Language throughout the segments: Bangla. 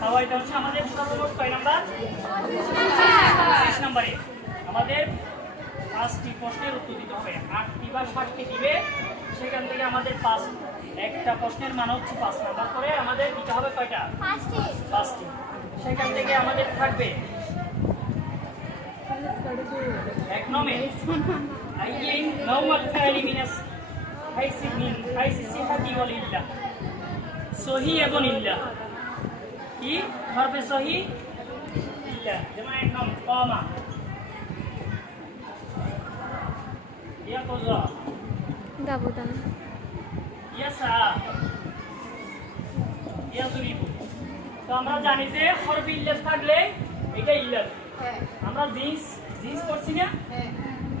তাও এটা হচ্ছে আমাদের সর্বমোট কয় নাম্বার? 25 নম্বরে আমাদের 5টি প্রশ্নের উত্তর দিতে হবে। 8টি বা 7টি দিবে, সেখান থেকে আমাদের একটা প্রশ্নের মান হচ্ছে 5 নাম্বার করে আমাদের দিতে হবে কয়টা? 5টি। সেখান থেকে আমাদের থাকবে এক নম্বরে আইয়িন নওমাল ফাইলি মিনাস হাইসি সিহাতি ওয়াল ইল্লাহ, সহি এবং ইল্লাহ। কি হরফে সহি ইল্লাহ, যেমন এক নম্বর কামা, ইয়াকুযা, গাবুদান, ইয়াসা, ইয়াযরিবু। তো আমরা জানি যে হরফে ইল্লাহ থাকলে এটা ইল্লাহ। আমরা জিন্স করছি না?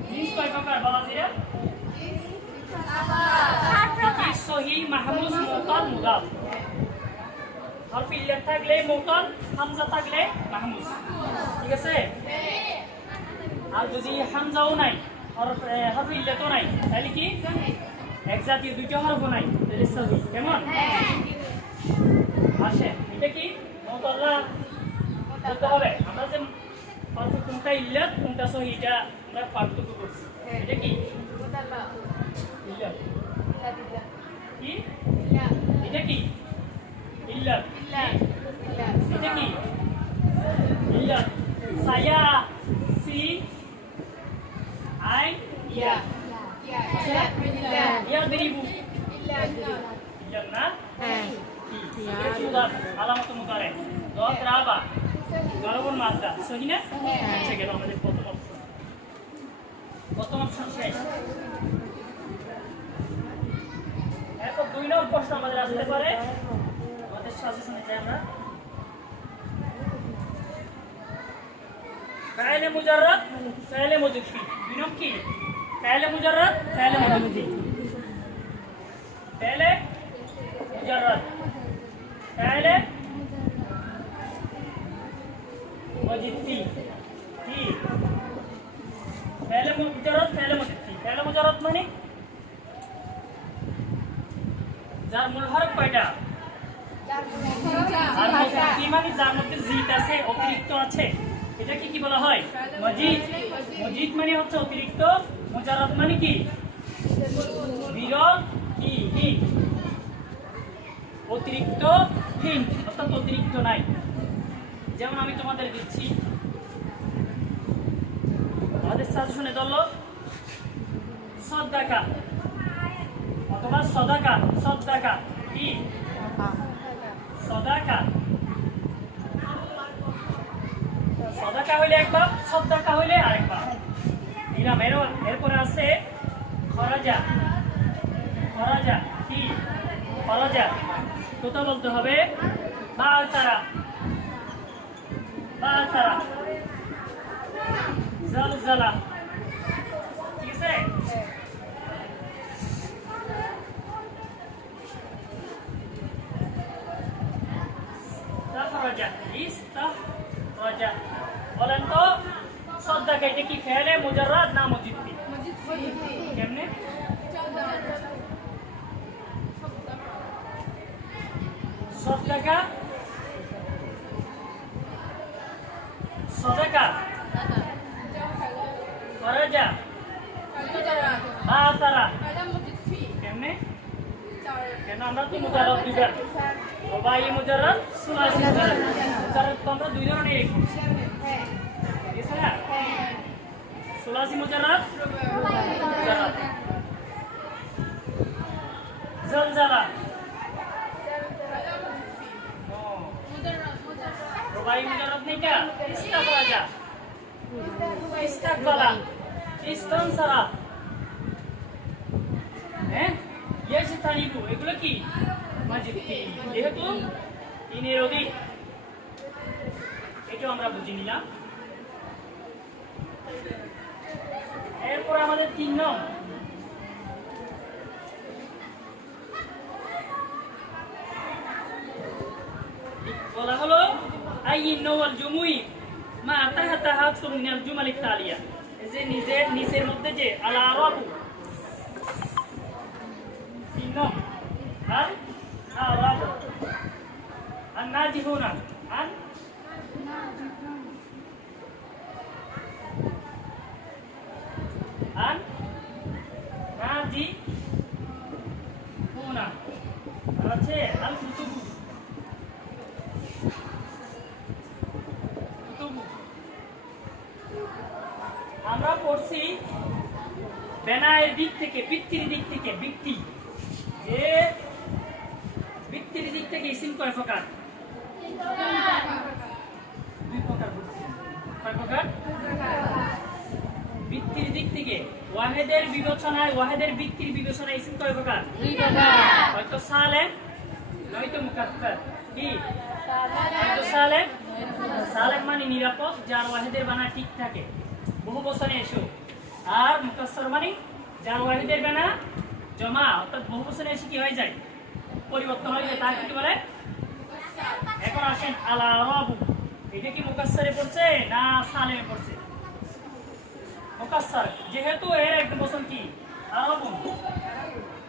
জিন্স কয় প্রকার বাবাজিরা? কি সহি, মাহমুজ, মুতাল, মুদাফ। হরফে ইল্লাহ থাকলে মুতাল, হামজা থাকলে মাহমুজ। ঠিক আছে? আর যদি হামজাও নাই, হরফে ইল্লাহ তো নাই, তাহলে কি এক জাতীয় দুইটা হরফ নাই, তাহলে সহি। কেমন আসে? এটা কি মুতাল্লা বলতে হবে। আমরা যে কোনটা ইল্লাত কোনটা সহি এটা আমরা পার্থক্য করছি। এটা কি ইল্লাত, কি এটা কি ইল্লাত, এটা কি ইল্লাত। সায়া, সি, আইন, ইয়া, ইয়াদরিবু ইল্লাত না? এটা কি মুদাফ, আলামত মুদারে, দত রাবা, গরবন মাদ্দা, সহি না? আচ্ছা, গেল আমাদের প্রথম অপশন শেষ। এরপর 2 নম্বর প্রশ্ন আমাদের আসতে পারে, আমাদের সাজেশনে চাই আমরা ফাইলে মুজাররদ, ফাইলে মজুদি। 2 নম্বর কি? ফাইলে মুজাররদ, ফাইলে মজুদি। ফাইলে মুজাররদ, ফাইলে মজুদি। কি ফাইলে মুজাররদ, ফাইলে মজুদি। ফাইলে মুজাররদ মানে যার মূল হরফ কয়টা? আর মজুদি মানে যার মধ্যে জিত আছে, অতিরিক্ত আছে, এটাকে কি বলা হয়? মজিদ। মজিদ মানে হচ্ছে অতিরিক্ত, মুজাররদ মানে কি বিরল, কি হীন, অতিরিক্ত হীন, অর্থাৎ অতিরিক্ত নাই। যেমন আমি তোমাদের দিচ্ছি, আমাদের সাজেশনে ধরলো সদকা অথবা সদাকা। সদকা কি? সদাকা। সদাকা হইলে একবার, সদকা হইলে আরেকবার। দিলাম। এরপরে আছে খরাজা। খরাজা কি? খরাজা কোথা বলতে হবে? বাতারা, বাতারা, জলজলা। ঠিক আছে? ইস্তাখরাজা, ইস্তাখরাজা। বলেন তো সদকা এটা কি ফেলে মুজাররদ না মজিদি? কেমনে? সদকা, সদকা, খরাজা, বাতারা। কেমনে? কেন আমরা তো মুজাররদ দুইবার, রুবাই মুজাররদ, সুলাসি মুজাররদ। মুজাররদ তো আমরা দুই ধরনের লিখি, ঠিক আছে না? সুলাসি মুজাররদ, মুজাররদ। জলজালা, রুবাই মুজাররদ নেই কা? ইস্তাখরাজা, ইস্তাকবালা, ইস্তানসারা। হ্যাঁ, ইয়াশতানিবু এগুলো কি মজিদি, যেহেতু 3 এর অধিক। এটাও আমরা বুঝে নিলাম। এরপর আমাদের 3 নম্বর বলা হলো আইয়িন নওয়াল জুমুই মা তাহাতাহা মিনাল জুমালিত তালিয়া। এই যে নিচের মধ্যে যে আল আরাবু, 3 নম্বর আল আরাবু, আন নাজিহুনা আন আন নাজি হুনা আর আছে আল কুতুবু কুতুবু আমরা পড়ছি বেনায়ের দিক থেকে বৃত্তির দিক থেকে বৃত্তি যে বৃত্তির দিক থেকে ইসিম কয় প্রকার দুই প্রকার বলছি কয় প্রকার বৃত্তির দিক থেকে ওয়াহেদের বিবেচনায় ওয়াহেদের বৃত্তির বিবেচনায় ইসিম কয় প্রকার দুই প্রকার। হয়তো সালেম নয়তো মুকাফফার কি হয়তো সালেম সালেম মানে নিরাপদ যার ওয়াহেদের বানা ঠিক থাকে বহু বচনে এসো আর মুকাসসর মানে যার ওয়াহেদের বানা জমা অর্থাৎ বহু বচনে এসে কি হয়ে যায় পরিবর্তন হয়ে যায় তাকে কি বলে এখন আসেন আলা রাবু এটা কি মুকাসসরে পড়ছে না সালেমে পড়ছে মুকাসসর যেহেতু এর এক বচন কি আরাবুন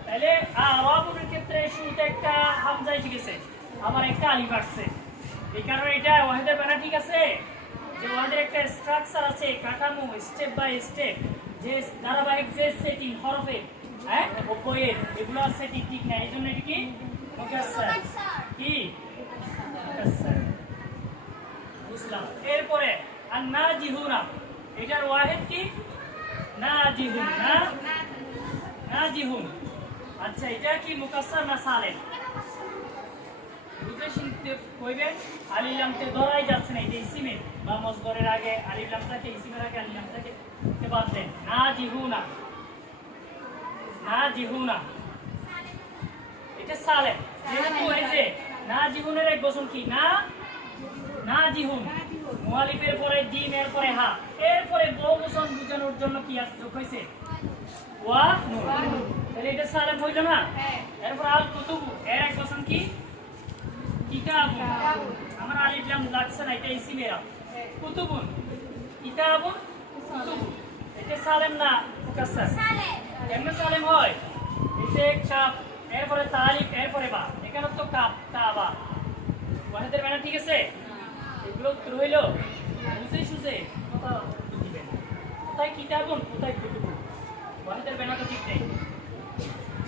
তাহলে আরাবুনের ক্ষেত্রে শুরুতে একটা হামজা এসে গেছে আবার একটা আলিফ আসছে এই কারণে এটা ওয়াহেদের বানা ঠিক আছে যে ওয়াহেদের একটা স্ট্রাকচার আছে কাঠামো স্টেপ বাই স্টেপ যে ধারাবাহিক যে সেটিং হরফে হ্যাঁ বইয়ের এগুলো সেটিং ঠিক না এই জন্য এটা কি মুকাসসর কি মুকাসসর বুঝলাম এরপরে আর নাজিহুনা এটার ওয়াহেদ কি নাজিহুন না নাজিহুন আচ্ছা এটা কি মুকাসসর না সালেম বুঝে শুনতে কইবেন আলিফ লামতে ধরাই যাচ্ছে না এটা ইসিমের বা মসদরের আগে আলিফ লামটাকে ইসিমের আগে আলিফ লামটাকে কে বাদ দেন নাজিহুনা নাজিহুনা এটা সালেম যেহেতু এই যে নাজিহুনের এক বচন কি না নাজিহুন মুআলিফের পরে জিম এর পরে হা এরপরে বহুবচন বোঝানোর জন্য কি যোগ হয়েছে ওয়া নুন তাহলে এটা সালেম হইল না এরপর আল কুতুবু এর এক বচন কি কিতাবুন আমার আলিফ লাম লাগছে না এটা ইসিমের কুতুবুন কিতাবুন কুতুবু এটা সালেম না মুকাসসর কেমনে সালেম হয় এতে কাফ এরপরে তালিফ এরপরে বা এখানে তো কাফ তা বা ওয়াহেদের বানা ঠিক আছে এগুলো রইল বুঝে সুঝে কথা দিবেন কোথায় কিতাবুন কোথায় কুতুবুন ওয়াহেদের বানা তো ঠিক নেই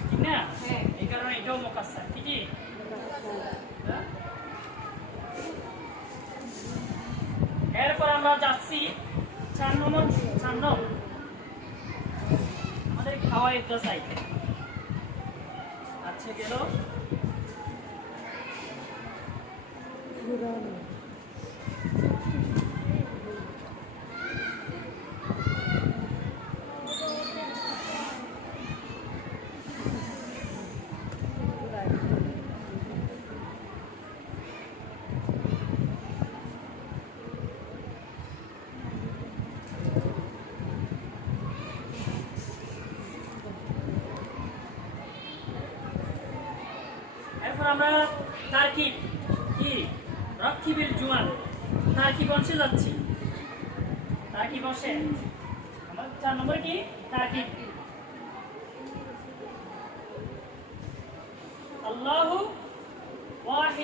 ঠিক না এই কারণে এটাও মুকাসসর ঠিকই এরপর আমরা যাচ্ছি 4 নম্বর আমাদের খাওয়াই দশাই আচ্ছা গেল এরপর আমরা তারকিব কি রাকিবিল জুমাল তারকিব অংশে যাচ্ছি তারকিব অংশে আমার 4 নম্বর কি তারকিব আল্লাহু ওয়াহিদ